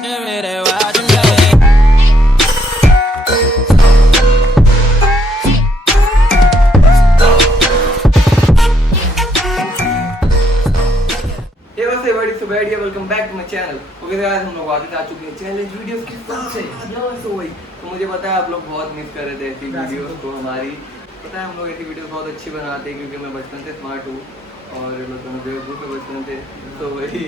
Welcome back to my channel. Okay guys, हम लोग वापस आ चुके हैं चैलेंज वीडियोस के साथ से। तो वही तो मुझे पता है आप लोग बहुत मिस कर रहे थे ऐसी वीडियोस को हमारी। पता है हम लोग ऐसी वीडियोस बहुत अच्छी बनाते हैं क्योंकि मैं बचपन से स्मार्ट हूँ और लोग दोनों बेवकूफ़ है बचपन से। तो वही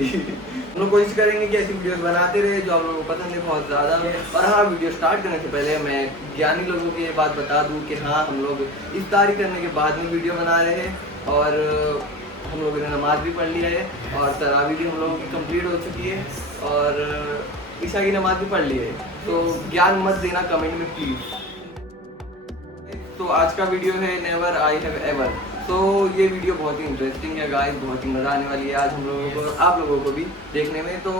हम लोग कोशिश करेंगे कि ऐसी वीडियोस बनाते रहे जो आप लोगों को पसंद है बहुत ज़्यादा। और हाँ, वीडियो स्टार्ट करने से पहले मैं ज्ञानी लोगों की ये बात बता दूँ कि हाँ, हम लोग इफ्तारी करने के बाद में वीडियो बना रहे हैं और हम लोगों ने नमाज भी पढ़ लिया है और तरावी भी हम लोगों की कंप्लीट हो चुकी है और ईशा की नमाज भी पढ़ ली है। तो ज्ञान मत देना कमेंट में प्लीज़। तो आज का वीडियो है नेवर आई हैव एवर। तो ये वीडियो बहुत ही इंटरेस्टिंग है गाइस, बहुत ही मज़ा आने वाली है आज हम लोगों को, आप लोगों को भी देखने में। तो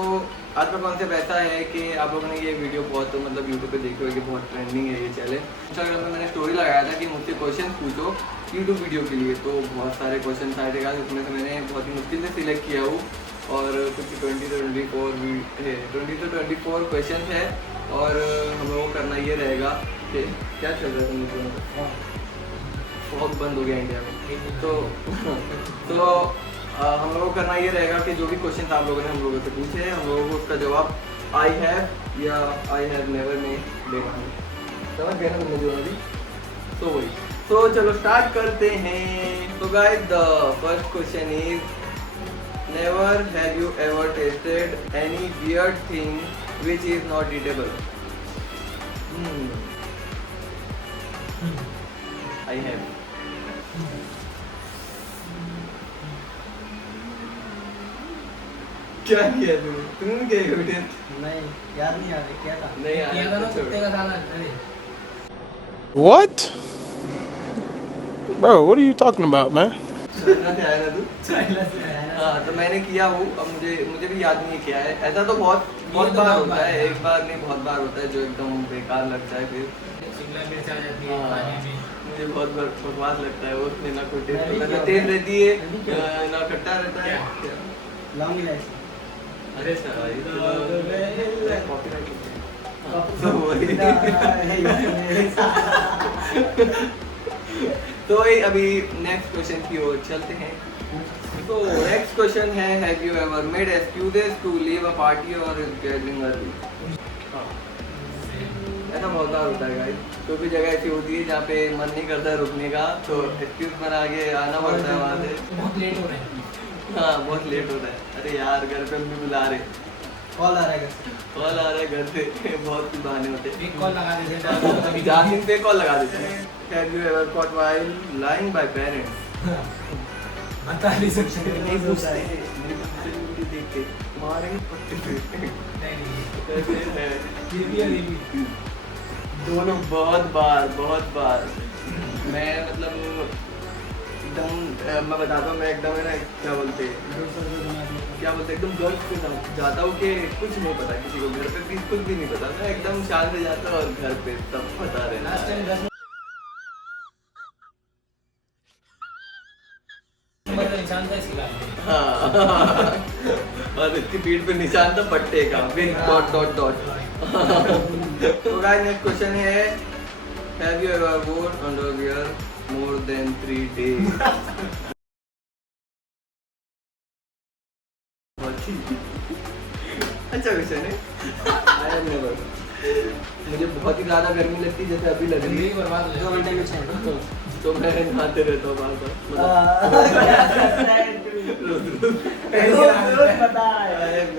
आज का कॉन्सेप्ट ऐसा है कि आप लोगों ने ये वीडियो बहुत मतलब यूट्यूब पे देखे हुए कि बहुत ट्रेंडिंग है ये चैलेंज। इंस्टाग्राम में मैंने स्टोरी लगाया था कि मुझसे क्वेश्चन पूछो यूट्यूब वीडियो के लिए। तो बहुत सारे क्वेश्चन आए थे गाइस, उसमें से मैंने बहुत ही मुश्किल से सिलेक्ट किया हूँ और कुछ 20 से 24 क्वेश्चन है और हम लोगों को करना ये रहेगा कि क्या चल रहा है तुम बहुत बंद हो गया इंडिया में। तो हम लोगों को करना ये रहेगा कि जो भी क्वेश्चन आप लोगों ने हम लोगों से पूछे हैं हम लोगों को उसका जवाब आई हैव या आई हैव नेवर में देना है। समझ गए ना तुमने जो अभी? तो वही, तो चलो स्टार्ट करते हैं। तो guys the first question is never have you ever tested any weird thing which is not eatable? I have. क्या किया तुमने क्या किया बेटे? नहीं याद नहीं आ रहा क्या था? नहीं यार, किया था ना कुत्ते का साला। अरे What? Bro, what are you talking about, man? China से आया ना तू? चाइना से आया ना। हाँ, तो मैंने किया हूँ। अब मुझे भी याद नहीं किया है। ऐसा तो बहुत बार होता है, एक बार नहीं बहुत बार होता है जो एकदम बेकार लगता है। फिर शिमला मिर्च आ जाती है खाने में। मुझे बहुत बकवास लगता है वो, उसमें ना कोई टेस्ट ना तेज रहती है ना खट्टा रहता है। लौंग इलायची। अरे सर कॉपीराइट तो वही अभी नेक्स्ट क्वेश्चन की ओर चलते हैं। तो नेक्स्ट क्वेश्चन है have you ever made excuses to leave a party or gathering early? ऐसा बहुत बार होता है गाइस, कोई भी जगह ऐसी होती है जहाँ पे मन नहीं करता रुकने का तो एक्सक्यूज बना के आना पड़ता है वहाँ से। बहुत लेट हो रहा है। हाँ बहुत लेट होता है। अरे यार घर पे मम्मी बुला रहे, कॉल आ रहा है घर से। कॉल आ रहा है घर से बहुत बहाने होते हैं। एक कॉल लगा देते हैं। जासिम पे कॉल लगा देते हैं। Have you ever caught while lying by parents? बता नहीं सकते। नहीं पूछते मेरी देख के मारेंगे पट्टे पे। ये भी है ये भी। दोनों बहुत बार मैं मतलब एकदम मैं बताता हूँ, मैं एकदम है ना क्या बोलते एकदम गर्व के साथ जाता हूँ कि कुछ नहीं पता किसी को, घर पे भी कुछ भी नहीं पता, मैं एकदम शांत से जाता हूँ और घर पे सब पता रहना है। इंसान का सिखा हाँ और इसकी पीठ पे निशान था पट्टे का फिर डॉट। तो गाइस नेक्स्ट क्वेश्चन है हैव यू एवर वोन अंडरवियर मोर देन 3 days? अच्छा क्वेश्चन है। I have never. मुझे बहुत ही ज्यादा गर्मी लगती है जैसे अभी लग रही है, बर्बाद हो 2 घंटे में चाहिए तो मैं नहाते रहता हूँ बार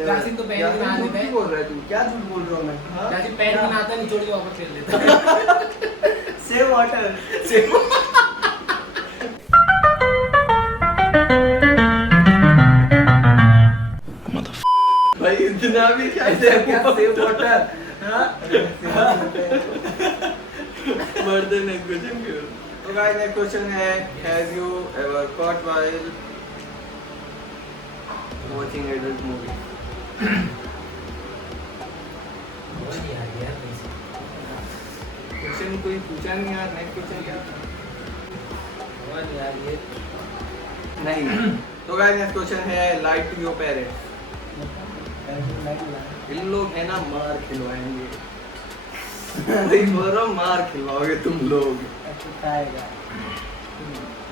जासिम तो पहले नहा लेता है। बोल रहा है तू? क्या झूठ बोल रहा हूँ मैं? जासिम पैर में नहाता है, निचोड़ के वापस फेर लेता है। सेव वाटर भाई इतना भी क्या save water? Birthday next question की ओर। तो गाइस नेक्स्ट क्वेश्चन है have you ever caught while watching adult movie? Question कोई पूछा नहीं यार। नेक्स्ट क्वेश्चन क्या नहीं। तो गाइस नेक्स्ट क्वेश्चन है लाइक टू योर पेरेंट्स? इन लोग है ना मार खिलवाएंगे। नहीं बोल रहा हूँ, मार खिलवाओगे तुम लोग।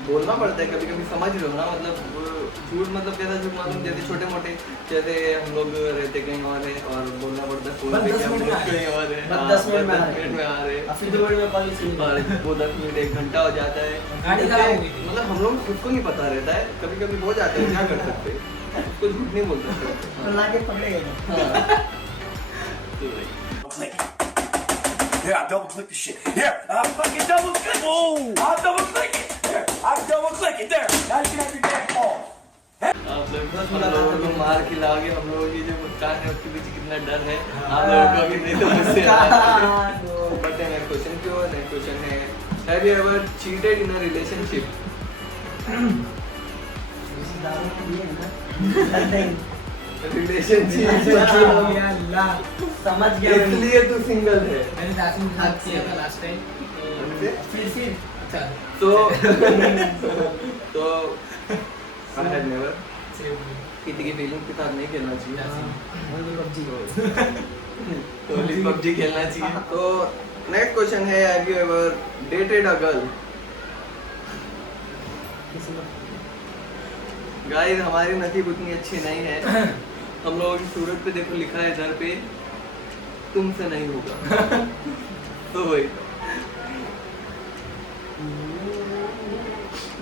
बोलना पड़ता है कभी कभी, समझ रहे हो ना, मतलब झूठ, मतलब कैसा झूठ मालूम, जैसे छोटे मोटे, जैसे हम लोग रहते कहीं और है और बोलना पड़ता है फोन पे कि हम लोग कहीं और है, 10 मिनट में आ रहे फिर 2 मिनट में कॉल और वो 10 मिनट 1 घंटा हो जाता है। गाड़ी खराब हो गई थी। मतलब हम लोग खुद को नहीं पता रहता है, कभी कभी हो जाता है, क्या कर सकते हैं, उसको झूठ नहीं बोल सकते। ला के पकड़ेगा। हाँ। तो वही। Here, I double click the shit. Here, I fucking double click. Oh, I double click it. Here, I double click it there. Now you can have your damn call. आप लोग हम लोगों को मार खिलाओगे, हम लोगों की जो मुस्कान है उसके पीछे कितना डर है आप लोगों को अभी नहीं समझ। बट नेक्स्ट क्वेश्चन क्यों, नेक्स्ट क्वेश्चन है, have you ever cheated in a relationship? समझ गया मैं। इसलिए तू सिंगल है। मैंने दासिम के साथ किया था लास्ट टाइम। फिर अच्छा तो I had never, किसी की फीलिंग के साथ नहीं खेलना चाहिए, तो ओनली पबजी खेलना चाहिए। तो नेक्स्ट क्वेश्चन है, have you ever dated a girl? Guys हमारी नसीब उतनी अच्छी नहीं है, हम लोगों की सूरत पे देखो लिखा है इधर पे, तुमसे नहीं होगा। तो वही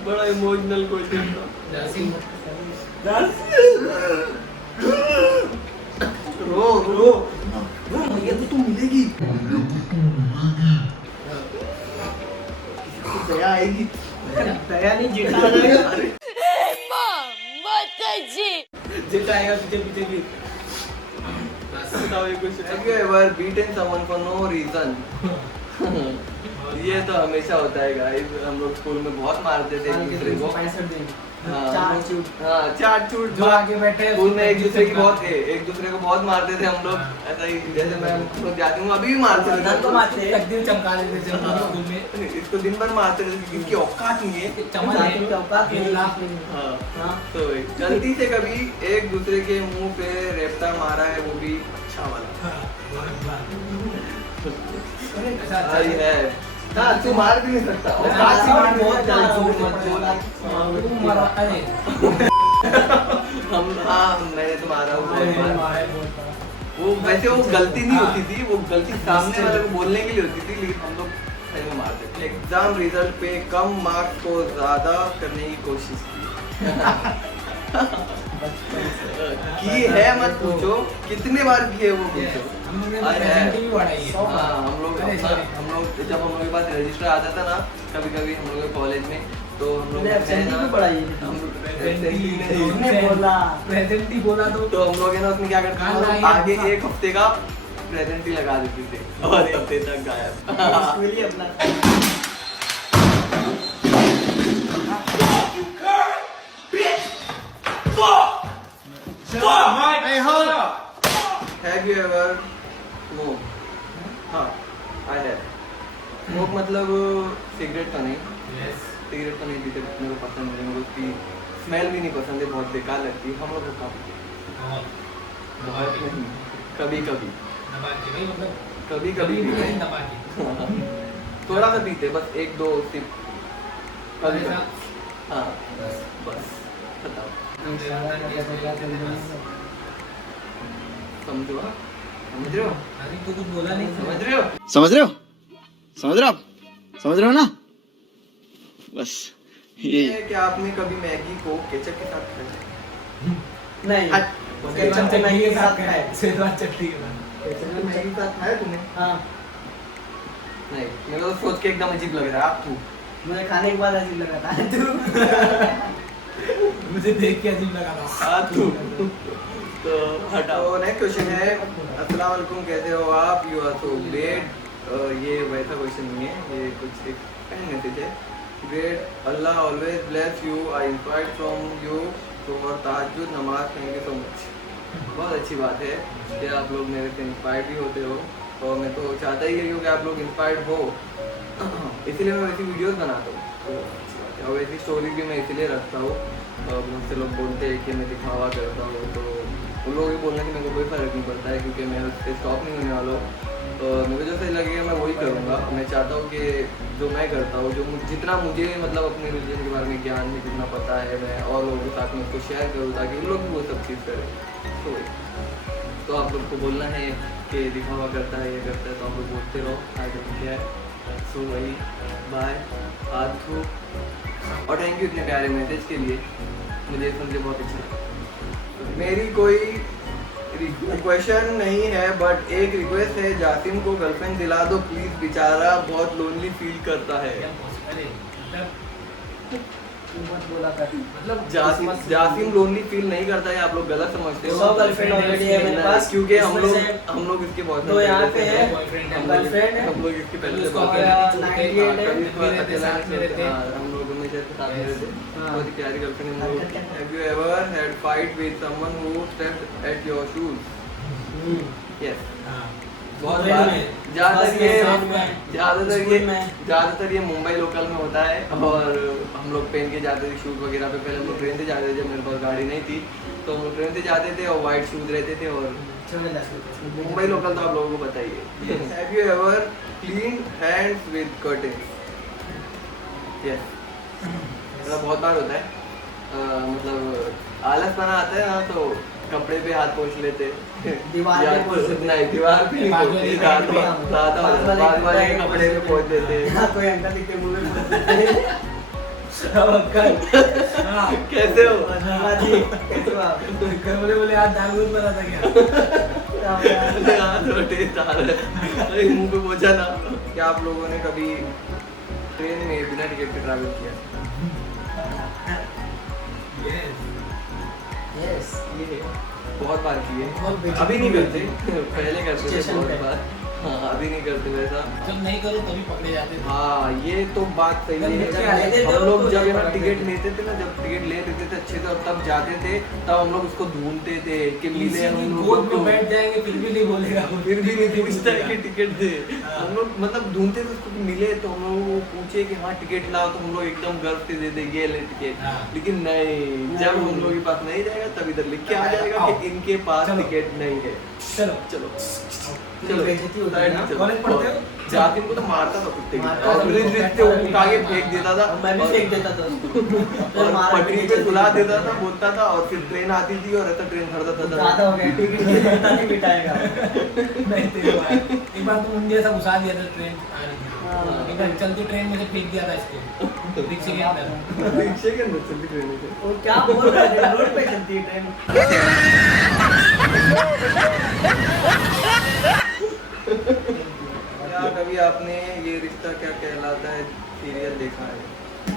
बड़ा इमोशनल क्वेश्चन था। दासिम रो रो रो, ये तो तुम मिलेगी, किसी को दया आएगी, दया नहीं जीता आ जाएगा। जितना आएगा पीछे पीछे की। बताओ ये question, have you ever beaten someone for no reason? ये तो हमेशा होता है गाइस, हम लोग स्कूल में बहुत मारते थे एक दूसरे को। 65 दिन हाँ, चार चूट। हाँ, चार चूट जो आगे बैठे हैं, स्कूल में एक दूसरे की चमका। बहुत एक दूसरे को बहुत मारते थे हम लोग, ऐसा ही जैसे मैं खुद जाती हूँ अभी भी मारते थे, दांत को मारते हैं। तकदीर चमका देते थे हम लोग स्कूल में। इसको दिन भर मारते थे, इनकी औकात नहीं है। चमन दांतों की औकात नहीं। हाँ, हाँ। तो वही गलती से कभी एक दूसरे के मुंह पे रेपटा मारा है, वो भी अच्छा वाला। आई है हाँ, तू मार भी नहीं सकता, औकात से मार बहुत ज्यादा झूठ मत बोल। तू मरा अरे हम हाँ मैंने तो मारा हूँ बहुत बार। मारा बहुत बड़ा। वो वैसे वो गलती नहीं होती थी, वो गलती सामने वाले को बोलने के लिए होती थी, लेकिन हम लोग सही में मारते थे। एग्जाम रिजल्ट पे कम मार्क्स को ज्यादा करने की कोशिश की है, मत पूछो कितने बार किए वो पूछो। हमने अरे प्रेजेंट भी बढ़ाई है। हाँ, हम लोग अरे sorry। जब हम लोग के पास रजिस्टर आता था ना कभी कभी हम लोग कॉलेज में, तो हम लोग मैंने absentee भी पढ़ाई है। हम Absentee नहीं, उसने बोला। प्रेजेंट ही बोला तो हम लोग है ना उसमें क्या करते थे, हम लोग आगे एक हफ्ते का प्रेजेंट ही लगा देते थे और एक हफ्ते तक गायब। स्कूल ही अपना। Have you ever smoked? हाँ, I have. Smoke मतलब सिगरेट तो नहीं, सिगरेट तो नहीं पीते, मेरे को पसंद नहीं, मेरे को उसकी स्मेल भी नहीं पसंद है, बहुत बेकार लगती है। हम लोग को काफी बहुत नहीं, कभी कभी कभी कभी पीते हैं। थोड़ा सा पीते, बस 1-2 सिप कभी कभी। हाँ बस बताओ, समझो आप, समझ रहे हो, तो कुछ बोला नहीं समझ रहे हो। समझ रहे हो समझ रहे हो आप समझ रहे हो ना बस ये है कि आपने कभी मैगी को केचप के साथ खाया? नहीं। हट, केचप तो मैगी के साथ खाए। शेजवान चटनी के साथ। केचप मैगी के साथ खाया तुमने? हाँ, नहीं, मेरे को सोच के एकदम अजीब लग रहा है। आप तू मुझे खाने के बाद अजीब लगा था। तू मुझे देख के अजीब लगा था। तू तो हटाओ। नेक्स्ट क्वेश्चन है, अस्सलाम वालेकुम, कैसे हो आप? You are so great. ये वैसा क्वेश्चन नहीं है, ये कुछ एक फैन मैसेज है। Great, Allah always bless you, I inspired from you for tahajjud namaz, thank you so much. बहुत अच्छी बात है कि आप लोग मेरे से इंस्पायर्ड भी होते हो, और मैं तो चाहता ही हूँ कि आप लोग इंस्पायर्ड हो, इसीलिए मैं वैसी वीडियोस बनाता हूँ। तो अच्छी बात है, और वैसी स्टोरी भी मैं इसीलिए रखता हूँ। बहुत से लोग बोलते हैं कि मैं दिखावा करता हूँ, तो उन लोगों के बोलने से मेरे को कोई फर्क नहीं पड़ता है, क्योंकि मैं उससे स्टॉप नहीं होने वाला हूँ। तो मुझे जो सही लगेगा मैं वही करूँगा। मैं चाहता हूँ कि जो मैं करता हूँ, जितना मुझे मतलब अपने रिलीजन के बारे में ज्ञान है, जितना पता है, मैं और लोगों के साथ में उसको शेयर करूँ ताकि उन लोग भी वो सब चीज़ करें। तो आप लोग को बोलना है कि दिखावा करता है, ये करता है, तो आप लोग बोलते रहो, आगे क्या है। सो वही बाय आज को, और थैंक यू इतने प्यारे मैसेज के लिए, मुझे सुन के बहुत अच्छा लगा। मेरी कोई क्वेश्चन नहीं है, बट एक रिक्वेस्ट है, जासिम को गर्लफ्रेंड दिला दो प्लीज, बेचारा बहुत लोनली फील करता है। मतलब जासिम लोनली फील नहीं करता है, आप लोग गलत समझते हो। 100 गर्लफ्रेंड ऑलरेडी है मेरे पास, क्योंकि हम इसमें लोग से इसके दो यहाँ पे है, बॉयफ्रेंड है, गर्लफ्रेंड है, हम लोग इसके पहले उसको बात अकेला करें। छोड़ के हाँ, कभी कभी रहते, साथ में रहते। हाँ, हम लोग हमेशा से साथ में रहते। हाँ। बहुत ही प्यारी गर्लफ्रेंड है। हरकत क्या? Have you ever had fight with someone who stepped at your shoes? Yes. बहुत ट्रेन बार में, ज़्यादातर बस ये में, साथ में, ज़्यादातर ये मुंबई लोकल में होता है, और हम लोग पहन के जाते थे शूज़ वगैरह पे। पहले हम लोग ट्रेन से जाते थे, जब मेरे पास गाड़ी नहीं थी तो हम लोग ट्रेन से जाते थे, और वाइट शूज़ रहते थे। और मुंबई लोकल तो आप लोगों को बताइए। Have you ever clean hands with curtains? Yes, मतलब बहुत बार होता है। मतलब आलस बना आता है ना, तो कपड़े पे हाथ पोंछ लेते, दीवार पे पोंछ लेते। नहीं दीवार पे नहीं पोंछते, बाल वाले के कपड़े पे पोंछ देते। कोई अंकल दिखते मुंह में पोंछ देते। अब अंकल कैसे हो? जी कैसे हो आप? बोले आज दाल दूध बना था क्या? हाँ, थोड़ा टेस्ट आ रहा है। अरे मुंह पे पोंछा ना। क्या आप लोगों ने कभी ट्रेन में बिना टिकट के ट्रैवल किया? यस, ये बहुत बार किए। बहुत बेचैन अभी नहीं करते, होती पहले करते थे स्टेशन बहुत पे। बार। हाँ, अभी नहीं करते वैसा। जब नहीं करो तभी पकड़े जाते थे। हाँ, ये तो बात सही है। जब लेते थे हम लोग तो जब ये यहाँ पकड़ते टिकट थे। लेते थे ना, जब टिकट ले लेते थे अच्छे से और तब जाते थे, तब हम लोग उसको ढूंढते थे कि मिले हम गोद लोग में को। बैठ जाएंगे फिर भी नहीं बोलेगा वो। फिर भी नहीं पूछता है कि टिकट दे। हम लोग मतलब ढूंढते थे उसको, मिले तो हम लोग वो पूछे कि हाँ टिकट लाओ, तो हम लोग एकदम गर्व से दे दे ये ले टिकट। हाँ। लेकिन नहीं, जब हम लोग के पास नहीं रहेगा तब इधर लिख के आ जाएगा कि इनके पास चलो। टिकट नहीं है। चलो चलो चलो बेइज्जती होती है ना। चलो। कॉलेज पढ़ते हो? जातिम को तो मारता था कुत्ते की मारता तरह। और था, ब्रिज उसको ब्रिज से उठा के फेंक देता था। और मैं भी और- फेंक देता था उसको। और मारा पटरी भी पे नहीं सुला चलती। देता था, बोलता था, और फिर ट्रेन आती थी और ऐसा ट्रेन खड़ता था। ज्यादा हो गया, टिकट नहीं बिठाएगा। नहीं तेरे बार एक बार तो मुंडे ऐसा घुसा दिया था ट्रेन आ रही थी। हाँ। एक बार चलती ट्रेन में से फेंक दिया था इसको रिक्शे के अंदर। रिक्शे के अंदर चलती ट्रेन से। वो क्या बोल रहे हैं, रोड पे चलती है ट्रेन। क्या कभी आपने ये रिश्ता क्या कहलाता है सीरियल देखा है?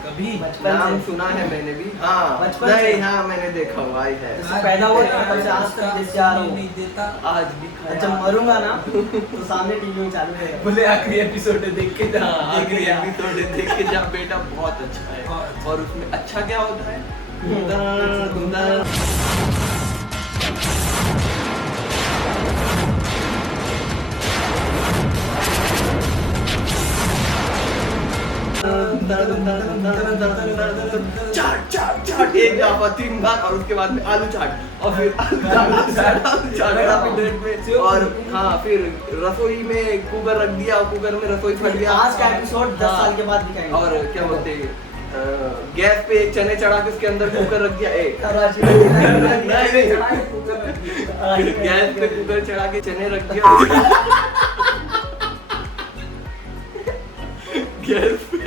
कभी बचपन नाम से। सुना है मैंने भी। हाँ, बचपन नहीं, से। हाँ मैंने देखा हुआ ही है। जैसे पैदा हुआ था तब से आज तक जैसे आ रहा हूँ। नहीं देता। आज भी खाया। जब मरूंगा ना तो सामने टीवी में चालू रहेगा। बोले आखिरी एपिसोड देख के जा। हाँ, आखिरी एपिसोड देख के जा बेटा, बहुत अच्छा है। बहुत। और उसमें अच्छा क्या होता है? धुंधर, धुंधर। चाट चाट चाट, एक दफा 3 बार, और उसके बाद में आलू चाट, और फिर आलू चाट, आलू चाट वाला प्लेट में। और हाँ, फिर रसोई में कुकर रख दिया, और कुकर में रसोई फट गया। आज का एपिसोड 10 साल के बाद दिखाएंगे। और क्या बोलते हैं, गैस पे एक चने चढ़ा के उसके अंदर कुकर रख दिया। गैस पे कुकर चढ़ा के चने रख दिया। गैस पे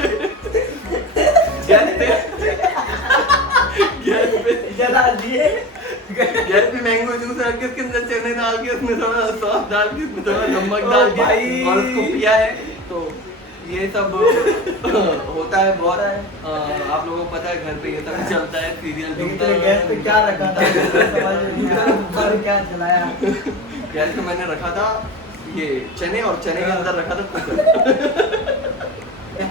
गैस पे मैंगो जूस रख के उसके अंदर चने डाल के, उसमें थोड़ा सॉस डाल के, उसमें थोड़ा नमक डाल के, भाई। और उसको पिया है। तो ये सब होता है बहुत। आप लोगों को पता है, घर पे ये सब चलता है सीरियल। लेकिन तेरे गैस पे क्या रखा था समझ में नहीं आया। ऊपर क्या जलाया? गैस पे मैंने रखा था ये चने, और चने के अंदर रखा था कुकर।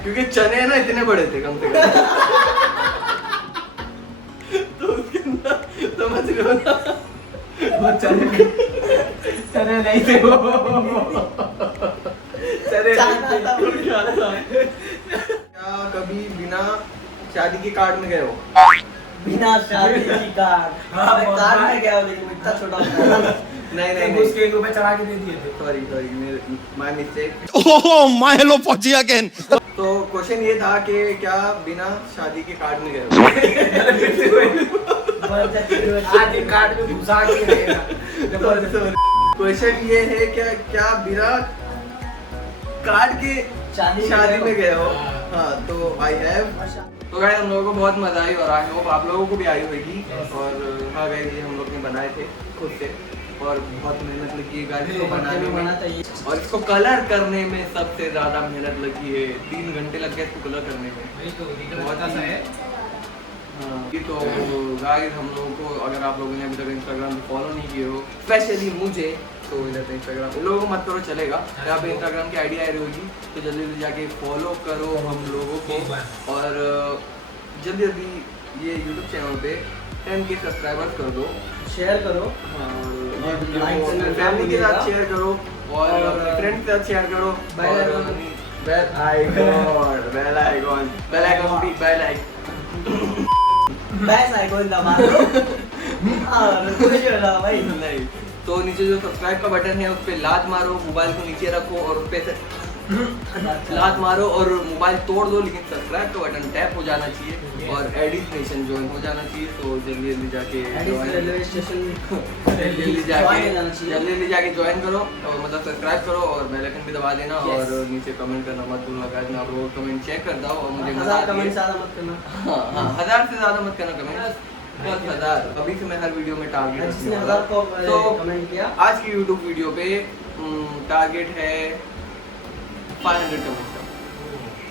क्योंकि चने ना इतने बड़े थे कम से कम। तो उसके अंदर समझ रहे हो ना, वो चने नहीं थे वो। चने नहीं थे। तो क्या था? क्या कभी बिना शादी के कार्ड में गए हो? बिना शादी की कार्ड। अबे कार्ड में क्या हो, लेकिन इतना छोटा होता है। नहीं उसके एक रुपए चढ़ा के दे दिए थे। Sorry my mistake. Oh, my hello Pudgy again. तो क्वेश्चन ये था कि क्या बिना शादी के कार्ड में गए? आज एक कार्ड में घुसा के रहेगा। क्वेश्चन ये है क्या बिना कार्ड के शादी में गए हो? हाँ, तो आई हैव। तो गाइस हम लोगों को बहुत मजा आई और आई होप आप लोगों को भी आई होगी। और हाँ गाइस, ये हम लोग ने बनाए थे खुद से और बहुत मेहनत लगी है गाइस इसको बनाने में। और इसको कलर करने में सबसे ज्यादा मेहनत लगी है, 3 घंटे लग गए इसको कलर करने में। वही तो दिक्कत बहुत अच्छा सा है। हाँ, तो गाइस हम लोगों को, अगर आप लोगों ने अभी तक इंस्टाग्राम पे फॉलो नहीं किए हो, स्पेशली मुझे, तो इधर पे इंस्टाग्राम लोगों को मत करो, चलेगा। यहाँ पे इंस्टाग्राम की आईडी आ रही होगी, तो जल्दी जल्दी जाके फॉलो करो हम लोगों को। और जल्दी जल्दी ये यूट्यूब चैनल पे 10K सब्सक्राइबर्स कर दो, शेयर करो। फैमिली के साथ शेयर करो और अपने फ्रेंड्स के साथ शेयर करो। बेल आइकॉन दबा दो। और कुछ ना भाई। नहीं, तो नीचे जो सब्सक्राइब का बटन है उस पे लात मारो, मोबाइल को नीचे रखो और उस पे लात मारो और मोबाइल तोड़ दो, लेकिन सब्सक्राइब का बटन टैप हो जाना चाहिए और एडिट नेशन ज्वाइन हो जाना चाहिए। तो जल्दी जल्दी जाके रेलवे स्टेशन जल्दी जल्दी जाके ज्वाइन करो और मतलब सब्सक्राइब करो और बेल आइकन भी दबा देना। और नीचे कमेंट करना मत भूलना गाइस, मैं आप लोगों को कमेंट चेक करता हूँ और मुझे मजा आती है। कमेंट ज्यादा मत करना। हाँ, 1000 से ज्यादा मत करना कमेंट, 1000। अभी से मैं हर वीडियो में टारगेट जिसने 1000 को कमेंट किया, आज की यूट्यूब वीडियो पे टारगेट है 500 कमेंट का।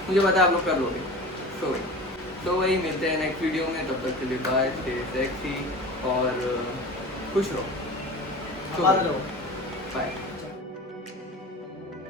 मुझे पता है आप लोग कर लोगे। तो वही मिलते हैं नेक्स्ट वीडियो में, तब तक के लिए बाय, स्टे सेक्सी और खुश रहो। आबाद रहो। बाय।